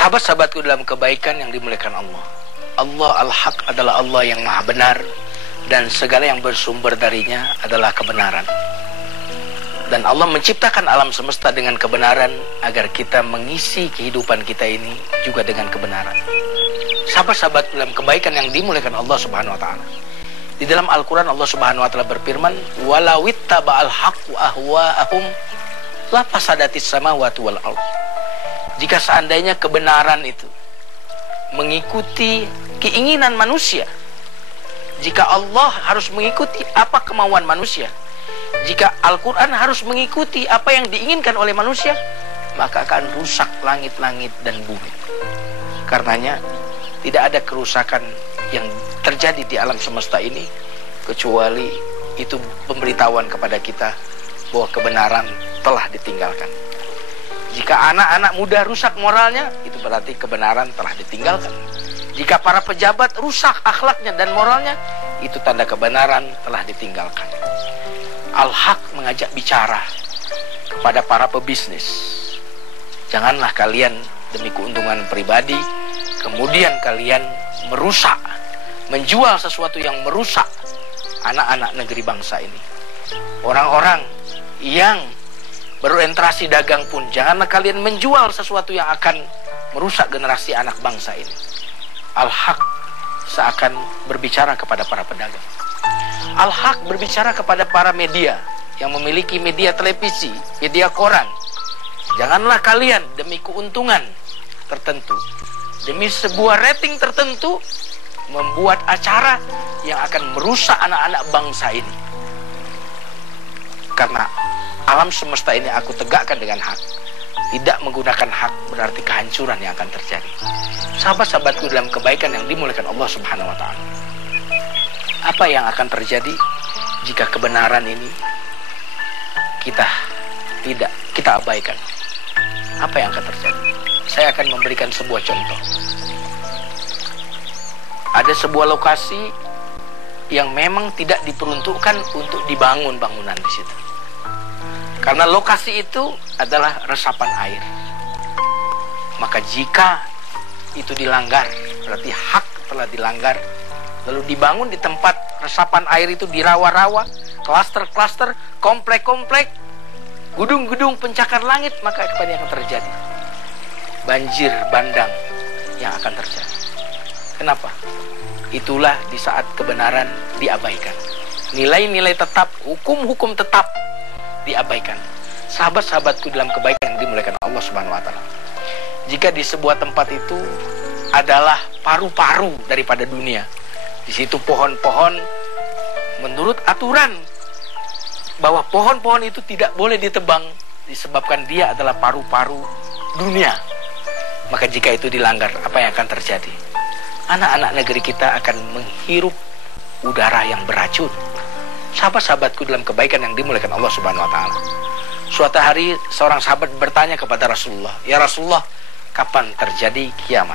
Sahabat-sahabatku dalam kebaikan yang dimuliakan Allah, Allah Al-Haq adalah Allah yang maha benar, dan segala yang bersumber darinya adalah kebenaran. Dan Allah menciptakan alam semesta dengan kebenaran agar kita mengisi kehidupan kita ini juga dengan kebenaran. Sahabat-sahabat dalam kebaikan yang dimuliakan Allah Subhanahu wa taala. Di dalam Al-Qur'an Allah Subhanahu wa taala berfirman, "Walawittaba'al haqqu ahwa'ahum la fasadatis samawati wal ardh." Jika seandainya kebenaran itu mengikuti keinginan manusia, jika Allah harus mengikuti apa kemauan manusia, jika Al-Quran harus mengikuti apa yang diinginkan oleh manusia, maka akan rusak langit-langit dan bumi. Karenanya tidak ada kerusakan yang terjadi di alam semesta ini kecuali itu pemberitahuan kepada kita bahwa kebenaran telah ditinggalkan. Jika anak-anak muda rusak moralnya, itu berarti kebenaran telah ditinggalkan. Jika para pejabat rusak akhlaknya dan moralnya, itu tanda kebenaran telah ditinggalkan. Al-Haq mengajak bicara kepada para pebisnis. Janganlah kalian demi keuntungan pribadi, kemudian kalian merusak, menjual sesuatu yang merusak anak-anak negeri bangsa ini. Orang-orang yang berorientasi dagang pun, janganlah kalian menjual sesuatu yang akan merusak generasi anak bangsa ini. Al-Haq seakan berbicara kepada para pedagang. Al-Haq berbicara kepada para media yang memiliki media televisi, media koran. Janganlah kalian demi keuntungan tertentu, demi sebuah rating tertentu, membuat acara yang akan merusak anak-anak bangsa ini. Karena alam semesta ini aku tegakkan dengan hak. Tidak menggunakan hak berarti kehancuran yang akan terjadi. Sahabat-sahabatku dalam kebaikan yang dimuliakan Allah Subhanahu wa taala. Apa yang akan terjadi jika kebenaran ini kita abaikan? Apa yang akan terjadi? Saya akan memberikan sebuah contoh. Ada sebuah lokasi yang memang tidak diperuntukkan untuk dibangun bangunan di situ. Karena lokasi itu adalah resapan air. Maka jika itu dilanggar, berarti hak telah dilanggar. Lalu dibangun di tempat resapan air itu di rawa-rawa, klaster-klaster, komplek-komplek, gedung-gedung pencakar langit, maka apa yang akan terjadi? Banjir bandang yang akan terjadi. Kenapa? Itulah di saat kebenaran diabaikan. Nilai-nilai tetap, hukum-hukum tetap diabaikan. Sahabat-sahabatku dalam kebaikan yang dimuliakan Allah Subhanahu wa taala. Jika di sebuah tempat itu adalah paru-paru daripada dunia, di situ pohon-pohon menurut aturan bahwa pohon-pohon itu tidak boleh ditebang disebabkan dia adalah paru-paru dunia. Maka jika itu dilanggar, apa yang akan terjadi? Anak-anak negeri kita akan menghirup udara yang beracun. Sahabat-sahabatku dalam kebaikan yang dimuliakan Allah Subhanahu wa taala. Suatu hari seorang sahabat bertanya kepada Rasulullah, "Ya Rasulullah, kapan terjadi kiamat?"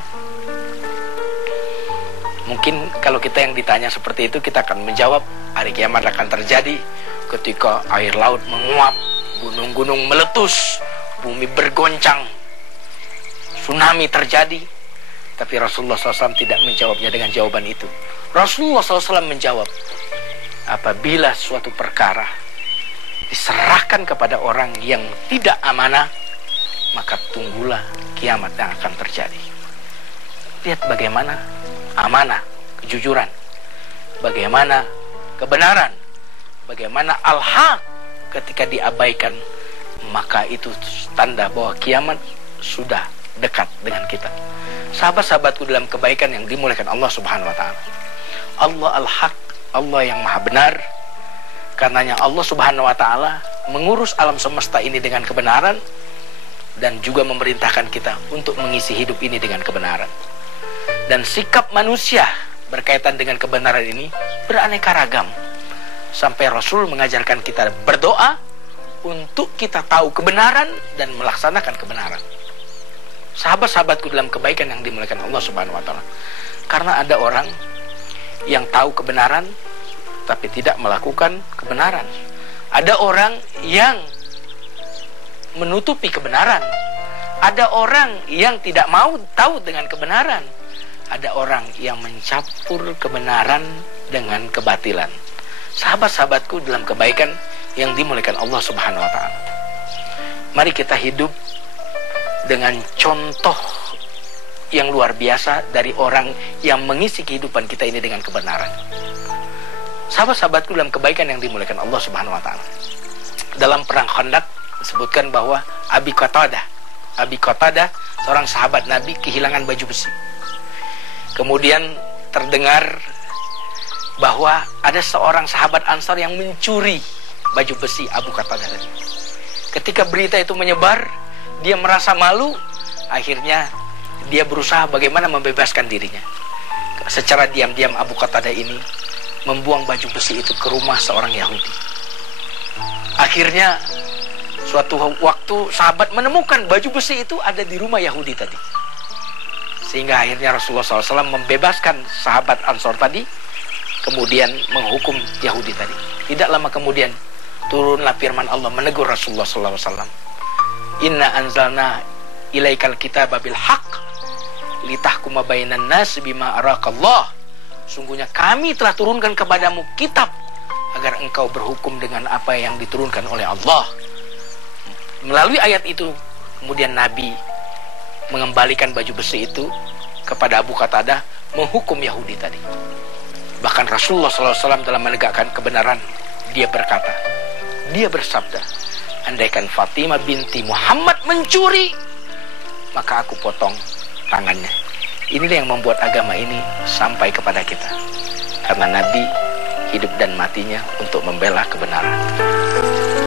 Mungkin kalau kita yang ditanya seperti itu, kita akan menjawab, hari kiamat akan terjadi ketika air laut menguap, gunung-gunung meletus, bumi bergoncang, tsunami terjadi. Tapi Rasulullah SAW tidak menjawabnya dengan jawaban itu. Rasulullah SAW menjawab, apabila suatu perkara diserahkan kepada orang yang tidak amanah, maka tunggulah kiamat yang akan terjadi. Lihat bagaimana amanah, kejujuran, bagaimana kebenaran, bagaimana al-haq ketika diabaikan, maka itu tanda bahwa kiamat sudah dekat dengan kita. Sahabat-sahabatku dalam kebaikan yang dimuliakan Allah Subhanahu wa taala. Allah al-haq, Allah yang maha benar. Karenanya Allah Subhanahu wa taala mengurus alam semesta ini dengan kebenaran dan juga memerintahkan kita untuk mengisi hidup ini dengan kebenaran. Dan sikap manusia berkaitan dengan kebenaran ini beraneka ragam. Sampai Rasul mengajarkan kita berdoa untuk kita tahu kebenaran dan melaksanakan kebenaran. Sahabat-sahabatku dalam kebaikan yang dimuliakan Allah Subhanahu wa taala. Karena ada orang yang tahu kebenaran tapi tidak melakukan kebenaran. Ada orang yang menutupi kebenaran. Ada orang yang tidak mau tahu dengan kebenaran. Ada orang yang mencampur kebenaran dengan kebatilan. Sahabat-sahabatku dalam kebaikan yang dimuliakan Allah Subhanahu wa taala. Mari kita hidup dengan contoh yang luar biasa dari orang yang mengisi kehidupan kita ini dengan kebenaran. Sahabat-sahabatku dalam kebaikan yang dimuliakan Allah Subhanahu wa taala. Dalam perang Khandaq disebutkan bahwa Abi Qatadah, seorang sahabat Nabi, kehilangan baju besi. Kemudian terdengar bahwa ada seorang sahabat Ansar yang mencuri baju besi Abu Qatadah tadi. Ketika berita itu menyebar, dia merasa malu. Akhirnya dia berusaha bagaimana membebaskan dirinya. Secara diam-diam Abu Qatadah ini membuang baju besi itu ke rumah seorang Yahudi. Akhirnya suatu waktu sahabat menemukan baju besi itu ada di rumah Yahudi tadi. Sehingga akhirnya Rasulullah SAW membebaskan sahabat Ansor tadi, kemudian menghukum Yahudi tadi. Tidak lama kemudian turunlah firman Allah menegur Rasulullah SAW. Inna anzalna ilaikal kitaba bil haqq litahkuma bainan nas bima araqallah. Sungguhnya kami telah turunkan kepadamu kitab agar engkau berhukum dengan apa yang diturunkan oleh Allah. Melalui ayat itu kemudian Nabi mengembalikan baju besi itu kepada Abu Qatadah, menghukum Yahudi tadi. Bahkan Rasulullah SAW dalam menegakkan kebenaran, dia berkata, dia bersabda, andaikan Fatimah binti Muhammad mencuri, maka aku potong tangannya. Inilah yang membuat agama ini sampai kepada kita. Karena Nabi hidup dan matinya untuk membela kebenaran.